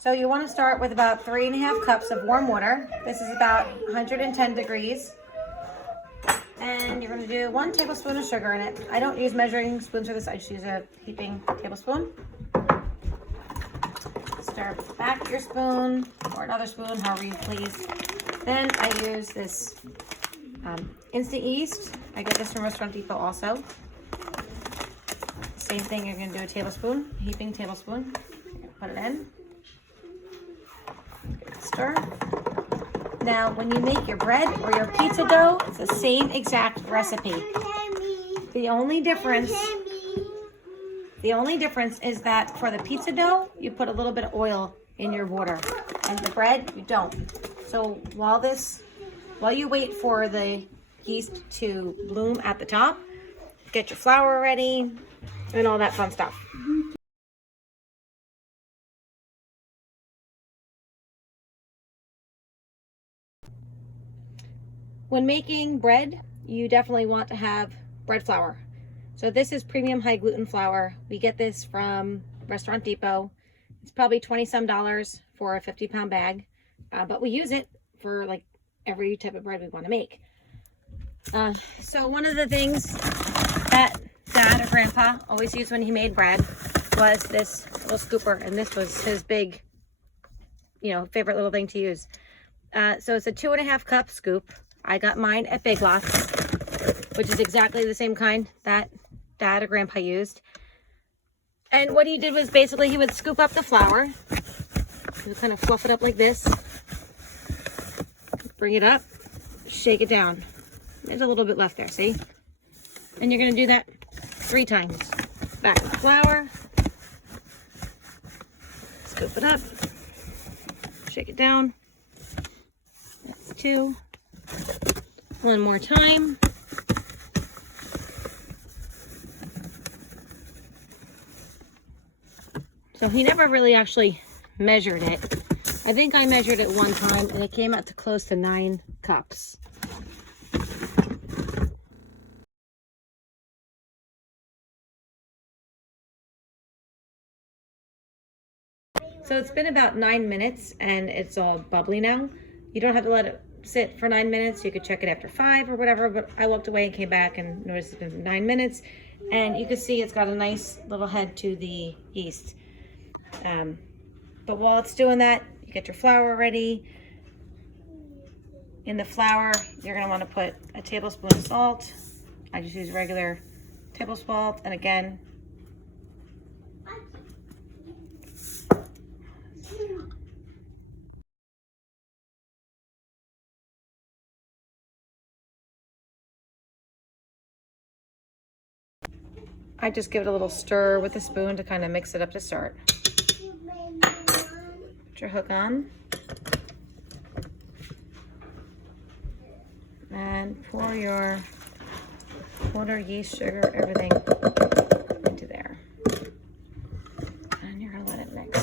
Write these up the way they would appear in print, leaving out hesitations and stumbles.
So you want to start with about 3.5 cups of warm water. This is about 110 degrees. And you're going to do 1 tablespoon of sugar in it. I don't use measuring spoons for this. I just use a heaping tablespoon. Stir back your spoon or another spoon, however you please. Then I use this instant yeast. I get this from Restaurant Depot also. Same thing, you're going to do a tablespoon, heaping tablespoon. Put it in. Stir. Now, when you make your bread or your pizza dough, it's the same exact recipe. The only difference is that for the pizza dough, you put a little bit of oil in your water, and the bread, you don't. So while you wait for the yeast to bloom at the top, get your flour ready and all that fun stuff. When making bread, you definitely want to have bread flour. So this is premium high gluten flour. We get this from Restaurant Depot. It's probably $20-some for a 50-pound bag, but we use it for like every type of bread we want to make. So one of the things that Dad or Grandpa always used when he made bread was this little scooper, and this was his big, favorite little thing to use. So it's a 2.5 cup scoop. I got mine at Big Lots, which is exactly the same kind that Dad or Grandpa used. And what he did was basically he would scoop up the flour. He would kind of fluff it up like this. Bring it up, shake it down. There's a little bit left there, see? And you're going to do that 3 times. Back the flour. Scoop it up. Shake it down. That's 2. 1 more time. So he never really actually measured it. I think I measured it 1 time and it came out to close to 9 cups. So it's been about 9 minutes and it's all bubbly now. You don't have to let it sit for 9 minutes. You could check it after 5 or whatever, but I walked away and came back and noticed it's been 9 minutes. And you can see it's got a nice little head to the yeast. But while it's doing that, you get your flour ready. In the flour, you're going to want to put a tablespoon of salt. I just use regular table salt. And again, I just give it a little stir with a spoon to kind of mix it up to start. Put your hook on. And pour your water, yeast, sugar, everything into there. And you're going to let it mix.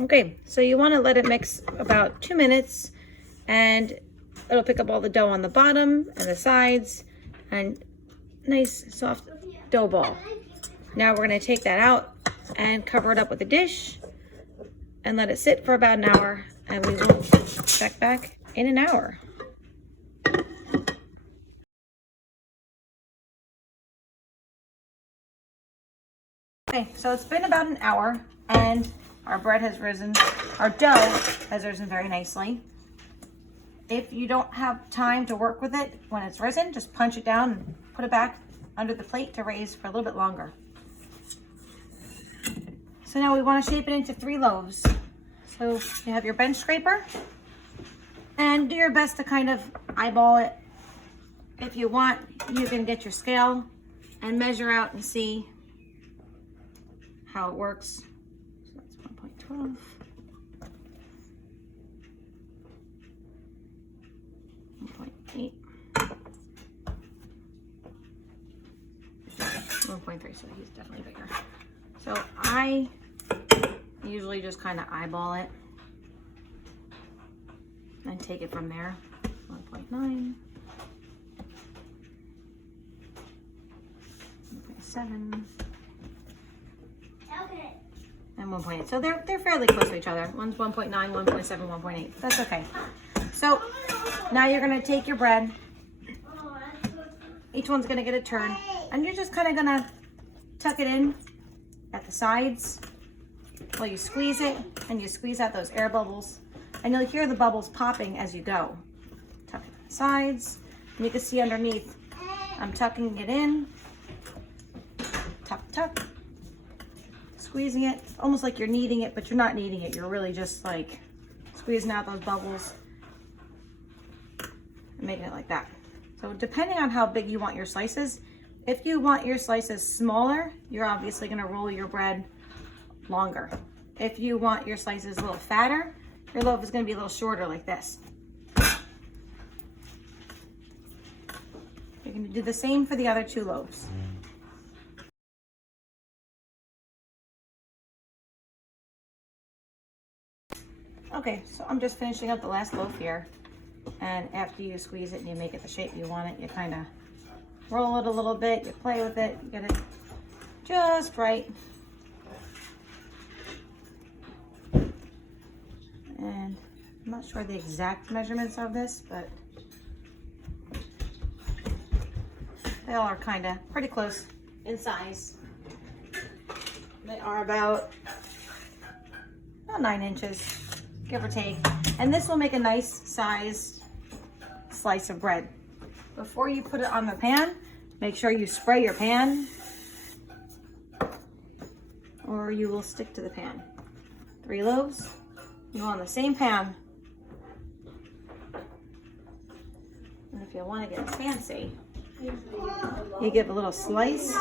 Okay, so you want to let it mix about 2 minutes, and it'll pick up all the dough on the bottom and the sides, and nice soft dough ball. Now we're going to take that out and cover it up with a dish and let it sit for about an hour, and we will check back in an hour. Okay, so it's been about an hour and our bread has risen, our dough has risen very nicely. If you don't have time to work with it when it's risen, just punch it down and put it back under the plate to raise for a little bit longer. So now we want to shape it into 3 loaves. So you have your bench scraper, and do your best to kind of eyeball it. If you want, you can get your scale and measure out and see how it works. So that's 1.12. 1.8. 1.3, so he's definitely bigger. So I usually just kind of eyeball it and take it from there. 1.9, 1.7, and 1.8. So they're fairly close to each other. One's 1.9, 1.7, 1.8. That's okay. So now you're gonna take your bread. Each one's gonna get a turn, and you're just kind of gonna tuck it in at the sides while you squeeze it, and you squeeze out those air bubbles, and you'll hear the bubbles popping as you go. Tuck it at the sides, and you can see underneath I'm tucking it in, tuck, tuck, squeezing it, almost like you're kneading it, but you're not kneading it. You're really just like squeezing out those bubbles and making it like that. So depending on how big you want your slices, if you want your slices smaller, you're obviously going to roll your bread longer. If you want your slices a little fatter, your loaf is going to be a little shorter like this. You're going to do the same for the other 2 loaves. Okay, so I'm just finishing up the last loaf here, and after you squeeze it and you make it the shape you want it, you kind of roll it a little bit, you play with it, you get it just right. And I'm not sure the exact measurements of this, but they all are kind of pretty close in size. They are about 9 inches, give or take. And this will make a nice sized slice of bread. Before you put it on the pan, make sure you spray your pan, or you will stick to the pan. 3 loaves, you go on the same pan. And if you want to get fancy, you give a little slice,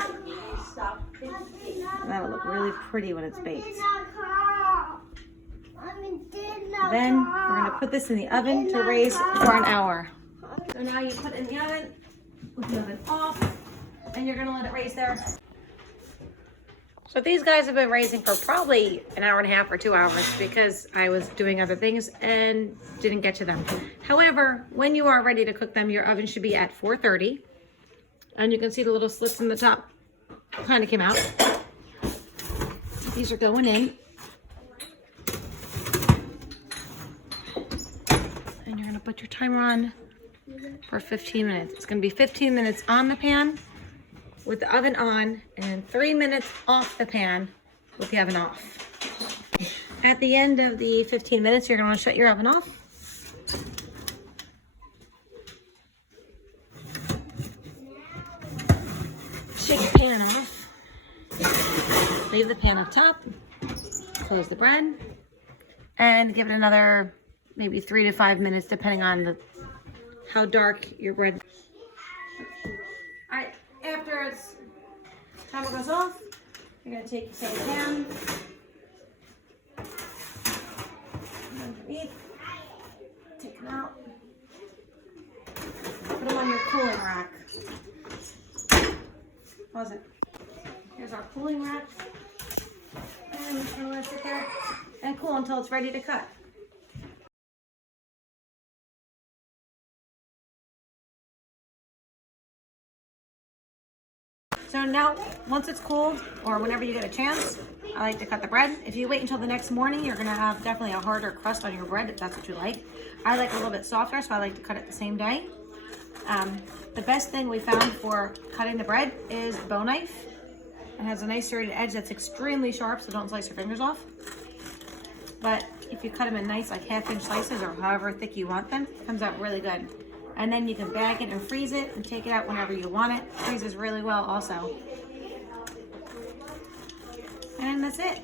and that will look really pretty when it's baked. Then we're going to put this in the oven to raise for an hour. So now you put it in the oven with the oven off, and you're going to let it raise there. So these guys have been raising for probably an hour and a half or 2 hours because I was doing other things and didn't get to them. However, when you are ready to cook them, your oven should be at 430. And you can see the little slits in the top kind of came out. These are going in. And you're going to put your timer on for 15 minutes. It's going to be 15 minutes on the pan with the oven on, and 3 minutes off the pan with the oven off. At the end of the 15 minutes, you're going to shut your oven off. Shake the pan off. Leave the pan up top. Close the bread. And give it another maybe 3 to 5 minutes, depending on how dark your bread. All right, after its timer goes off, you're going to take the same pan, underneath, take them out, put them on your cooling rack. Pause it. Here's our cooling rack, and we're just going to let it sit there and cool until it's ready to cut. So now, once it's cooled, or whenever you get a chance, I like to cut the bread. If you wait until the next morning, you're gonna have definitely a harder crust on your bread, if that's what you like. I like a little bit softer, so I like to cut it the same day. The best thing we found for cutting the bread is the bow knife. It has a nice serrated edge that's extremely sharp, so don't slice your fingers off. But if you cut them in nice, like 1/2-inch slices, or however thick you want them, it comes out really good. And then you can bag it and freeze it and take it out whenever you want it. Freezes really well also. And that's it.